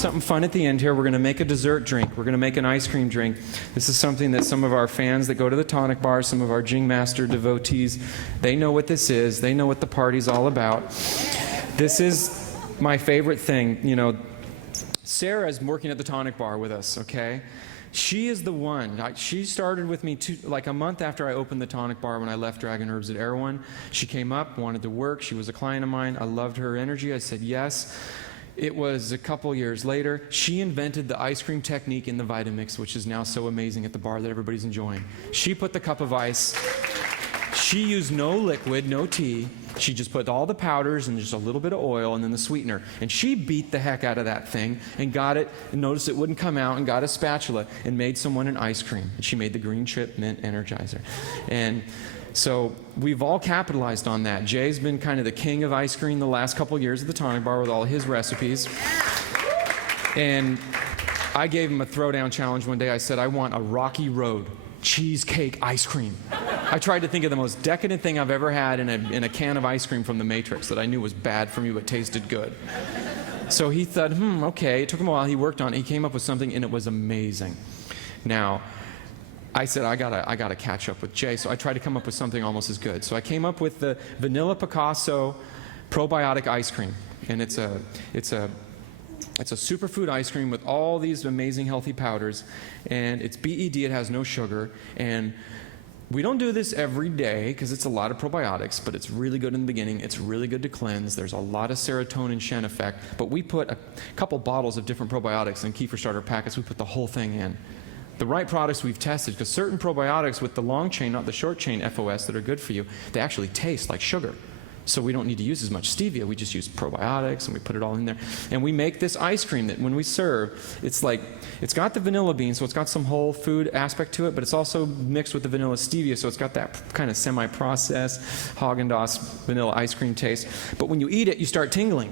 something fun at the end here. We're going to make a dessert drink. We're going to make an ice cream drink. This is something that some of our fans that go to the tonic bar, some of our Jing Master devotees, they know what this is. They know what the party's all about. This is my favorite thing. You know, Sarah's working at the tonic bar with us, okay? She is the one. She started with me like a month after I opened the tonic bar when I left Dragon Herbs at Erewhon. She came up, wanted to work. She was a client of mine. I loved her energy. I said yes. It was a couple years later. She invented the ice cream technique in the Vitamix, which is now so amazing at the bar that everybody's enjoying. She put the cup of ice. She used no liquid, no tea. She just put all the powders and just a little bit of oil and then the sweetener. And she beat the heck out of that thing and got it and noticed it wouldn't come out and got a spatula and made someone an ice cream. And she made the green chip mint energizer. And so we've all capitalized on that. Jay's been kind of the king of ice cream the last couple years at the tonic bar with all his recipes. And I gave him a throwdown challenge one day. I said, I want a Rocky Road cheesecake ice cream. I tried to think of the most decadent thing I've ever had in a can of ice cream from the Matrix that I knew was bad for me but tasted good. So he thought, okay. It took him a while. He worked on it. He came up with something, and it was amazing. Now, I said, I gotta catch up with Jay, so I tried to come up with something almost as good. So I came up with the vanilla Picasso probiotic ice cream, and it's a superfood ice cream with all these amazing healthy powders, and it's BED, it has no sugar, and we don't do this every day because it's a lot of probiotics, but it's really good in the beginning. It's really good to cleanse. There's a lot of serotonin Shen effect, but we put a couple bottles of different probiotics in Kefir starter packets. We put the whole thing in. The right products we've tested, because certain probiotics with the long chain, not the short chain FOS that are good for you, they actually taste like sugar. So we don't need to use as much stevia. We just use probiotics and we put it all in there. And we make this ice cream that when we serve, it's like, it's got the vanilla bean, so it's got some whole food aspect to it, but it's also mixed with the vanilla stevia, so it's got that kind of semi-processed Haagen-Dazs vanilla ice cream taste. But when you eat it, you start tingling,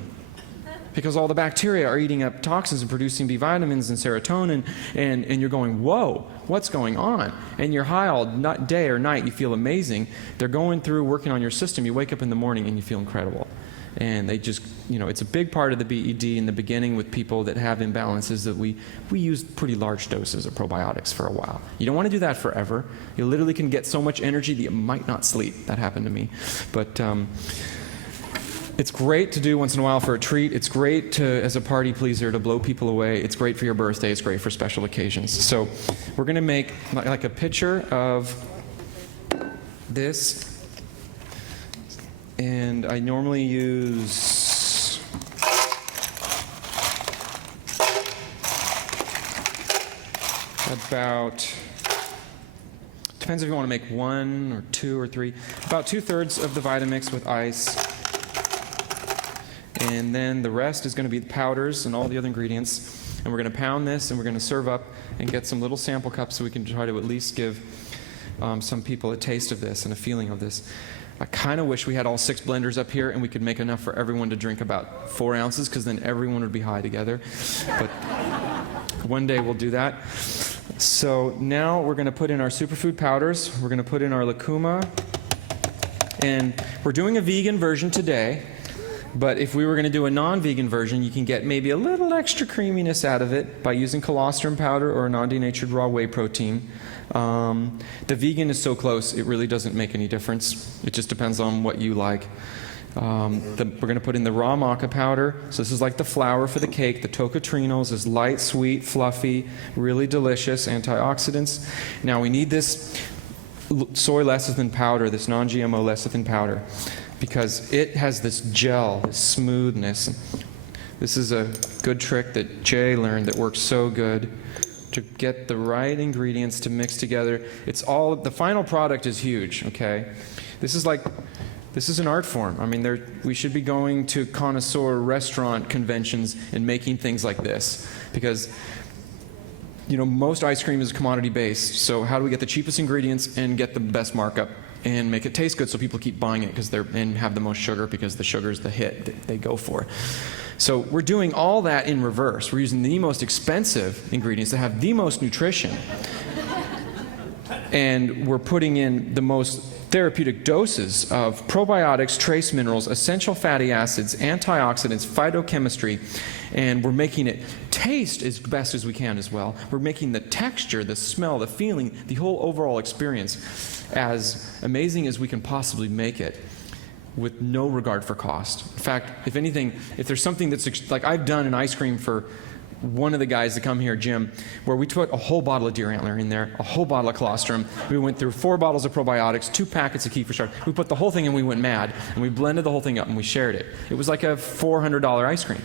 because all the bacteria are eating up toxins and producing B vitamins and serotonin, and you're going, whoa, what's going on? And you're high all day or night, you feel amazing. They're going through, working on your system. You wake up in the morning and you feel incredible. And they just, you know, it's a big part of the BED in the beginning with people that have imbalances that we use pretty large doses of probiotics for a while. You don't want to do that forever. You literally can get so much energy that you might not sleep. That happened to me. But it's great to do once in a while for a treat. It's great to, as a party pleaser, to blow people away. It's great for your birthday. It's great for special occasions. So we're going to make like a picture of this. And I normally use about, depends if you want to make 1 or 2 or 3, about 2/3 of the Vitamix with ice. And then the rest is going to be the powders and all the other ingredients. And we're going to pound this, and we're going to serve up and get some little sample cups so we can try to at least give some people a taste of this and a feeling of this. I kind of wish we had all 6 blenders up here and we could make enough for everyone to drink about 4 ounces, because then everyone would be high together. But one day we'll do that. So now we're going to put in our superfood powders. We're going to put in our lucuma. And we're doing a vegan version today. But if we were going to do a non-vegan version, you can get maybe a little extra creaminess out of it by using colostrum powder or non-denatured raw whey protein. The vegan is so close, it really doesn't make any difference. It just depends on what you like. We're going to put in the raw maca powder. So this is like the flour for the cake. The tocotrienols is light, sweet, fluffy, really delicious, antioxidants. Now we need this soy lecithin powder, this non-GMO lecithin powder, because it has this gel, this smoothness. This is a good trick that Jay learned that works so good, to get the right ingredients to mix together. It's all, the final product is huge, okay? This is an art form. I mean, we should be going to connoisseur restaurant conventions and making things like this, because you know, most ice cream is commodity based. So how do we get the cheapest ingredients and get the best markup and make it taste good so people keep buying it and have the most sugar, because the sugar is the hit that they go for. So we're doing all that in reverse. We're using the most expensive ingredients that have the most nutrition, and we're putting in the most therapeutic doses of probiotics, trace minerals, essential fatty acids, antioxidants, phytochemistry, and we're making it taste as best as we can as well. We're making the texture, the smell, the feeling, the whole overall experience as amazing as we can possibly make it, with no regard for cost. In fact, if anything, if there's something that's, like I've done an ice cream for one of the guys that come here, Jim, where we put a whole bottle of deer antler in there, a whole bottle of colostrum. We went through 4 bottles of probiotics, 2 packets of kefir starch. We put the whole thing in, we went mad, and we blended the whole thing up and we shared it. It was like a $400 ice cream.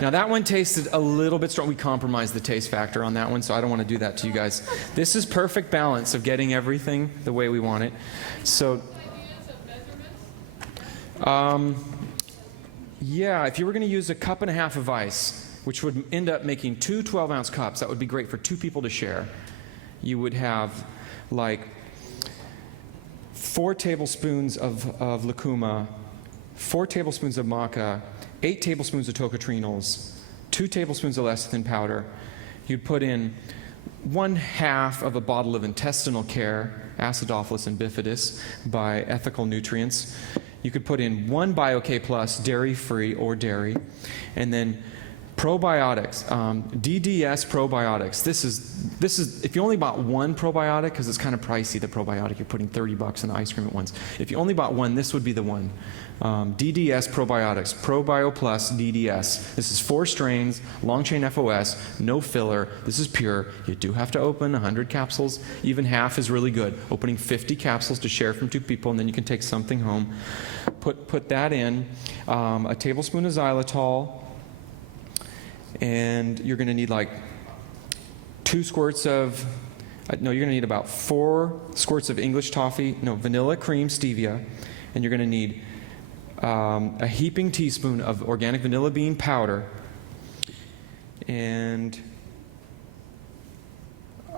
Now that one tasted a little bit strong. We compromised the taste factor on that one, so I don't want to do that to you guys. This is perfect balance of getting everything the way we want it. So, yeah, if you were going to use a cup and a half of ice, which would end up making 2 12-ounce cups, that would be great for 2 people to share. You would have like 4 tablespoons of lucuma, 4 tablespoons of maca, 8 tablespoons of tocotrienols, 2 tablespoons of lecithin powder. You'd put in 1/2 of a bottle of intestinal care, acidophilus and bifidus, by Ethical Nutrients. You could put in 1 BioK Plus, dairy-free or dairy, and then probiotics, DDS probiotics. This is if you only bought 1 probiotic, because it's kind of pricey, the probiotic, you're putting $30 in the ice cream at once. If you only bought 1, this would be the one. DDS probiotics, Probio Plus DDS. This is 4 strains, long chain FOS, no filler. This is pure. You do have to open 100 capsules. Even half is really good. Opening 50 capsules to share from 2 people, and then you can take something home. Put that in. A tablespoon of xylitol. And you're going to need like 2 squirts of, no, you're going to need about 4 squirts of English toffee, no, vanilla cream stevia. And you're going to need a heaping teaspoon of organic vanilla bean powder. And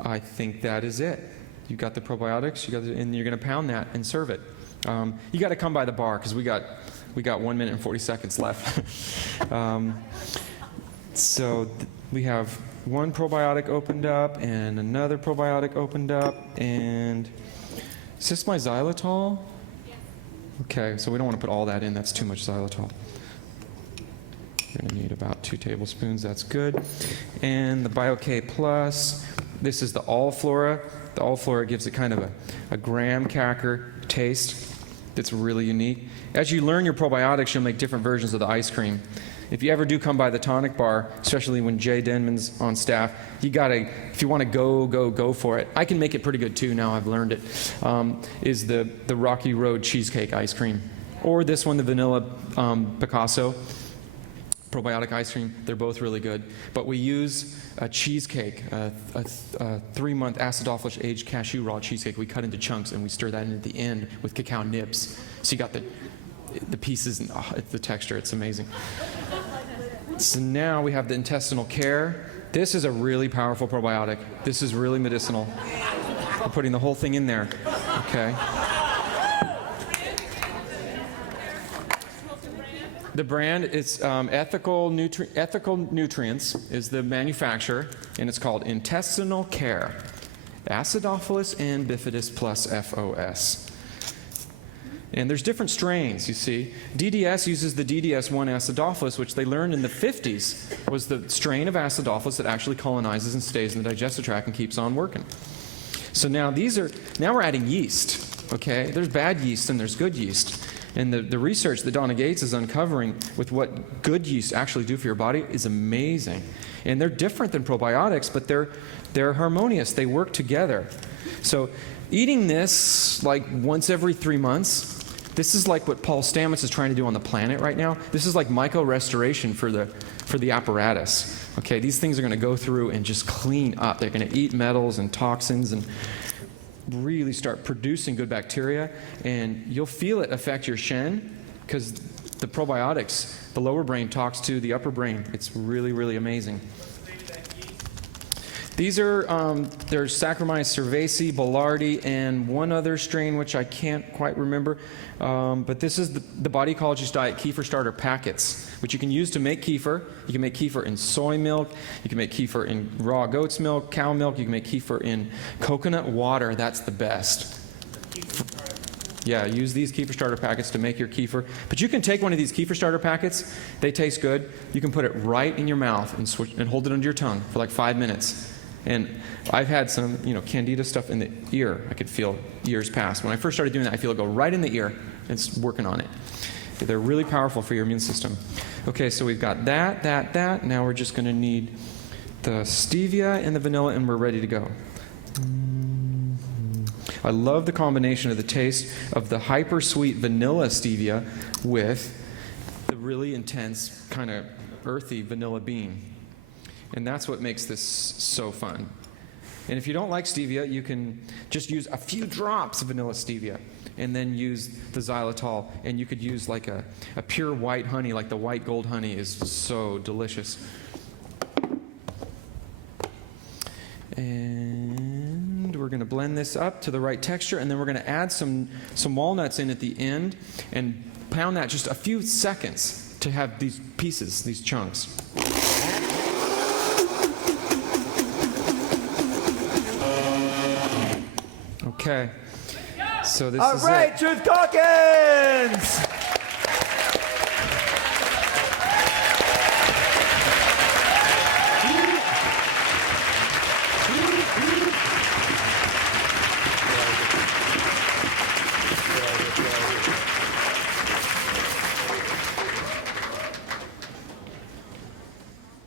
I think that is it. You got the probiotics, and you're going to pound that and serve it. You got to come by the bar because we got 1 minute and 40 seconds left. So we have 1 probiotic opened up and another probiotic opened up. And is this my xylitol? Yes. Okay, so we don't want to put all that in. That's too much xylitol. You're going to need about 2 tablespoons. That's good. And the BioK Plus. This is the All Flora. The All Flora gives it kind of a graham cracker taste that's really unique. As you learn your probiotics, you'll make different versions of the ice cream. If you ever do come by the tonic bar, especially when Jay Denman's on staff, you gotta, if you want to go for it. I can make it pretty good too now, I've learned it. Is the Rocky Road cheesecake ice cream. Or this one, the vanilla Picasso probiotic ice cream. They're both really good. But we use a cheesecake, a 3-month acidophilus aged cashew raw cheesecake. We cut into chunks and we stir that in at the end with cacao nibs. So you got the pieces and the texture. It's amazing. So now we have the intestinal care. This is a really powerful probiotic. This is really medicinal. We're putting the whole thing in there. Okay. The brand is Ethical Nutrients is the manufacturer, and it's called Intestinal Care. Acidophilus and bifidus plus FOS. And there's different strains, you see. DDS uses the DDS1 acidophilus, which they learned in the 50s was the strain of acidophilus that actually colonizes and stays in the digestive tract and keeps on working. So now we're adding yeast, okay? There's bad yeast and there's good yeast. And the research that Donna Gates is uncovering with what good yeast actually do for your body is amazing. And they're different than probiotics, but they're harmonious. They work together. So eating this like once every 3 months, this is like what Paul Stamets is trying to do on the planet right now. This is like myco-restoration for the apparatus. Okay, these things are going to go through and just clean up. They're going to eat metals and toxins and really start producing good bacteria. And you'll feel it affect your Shen because the probiotics, the lower brain talks to the upper brain. It's really, really amazing. These are, there's Saccharomyces cerevisiae, Boulardii, and one other strain which I can't quite remember. But this is the Body Ecologist Diet Kefir Starter Packets, which you can use to make kefir. You can make kefir in soy milk. You can make kefir in raw goat's milk, cow milk. You can make kefir in coconut water. That's the best. Yeah, use these kefir starter packets to make your kefir. But you can take one of these kefir starter packets. They taste good. You can put it right in your mouth and hold it under your tongue for like 5 minutes. And I've had some, candida stuff in the ear. I could feel years past. When I first started doing that, I feel it go right in the ear. It's working on it. They're really powerful for your immune system. Okay, so we've got that. Now we're just going to need the stevia and the vanilla, and we're ready to go. I love the combination of the taste of the hyper sweet vanilla stevia with the really intense kind of earthy vanilla bean. And that's what makes this so fun. And if you don't like stevia, you can just use a few drops of vanilla stevia and then use the xylitol. And you could use like a pure white honey, like the white gold honey is so delicious. And we're going to blend this up to the right texture, and then we're going to add some walnuts in at the end and pound that just a few seconds to have these pieces, these chunks. Okay, so this is it. All right, Truth Calkins!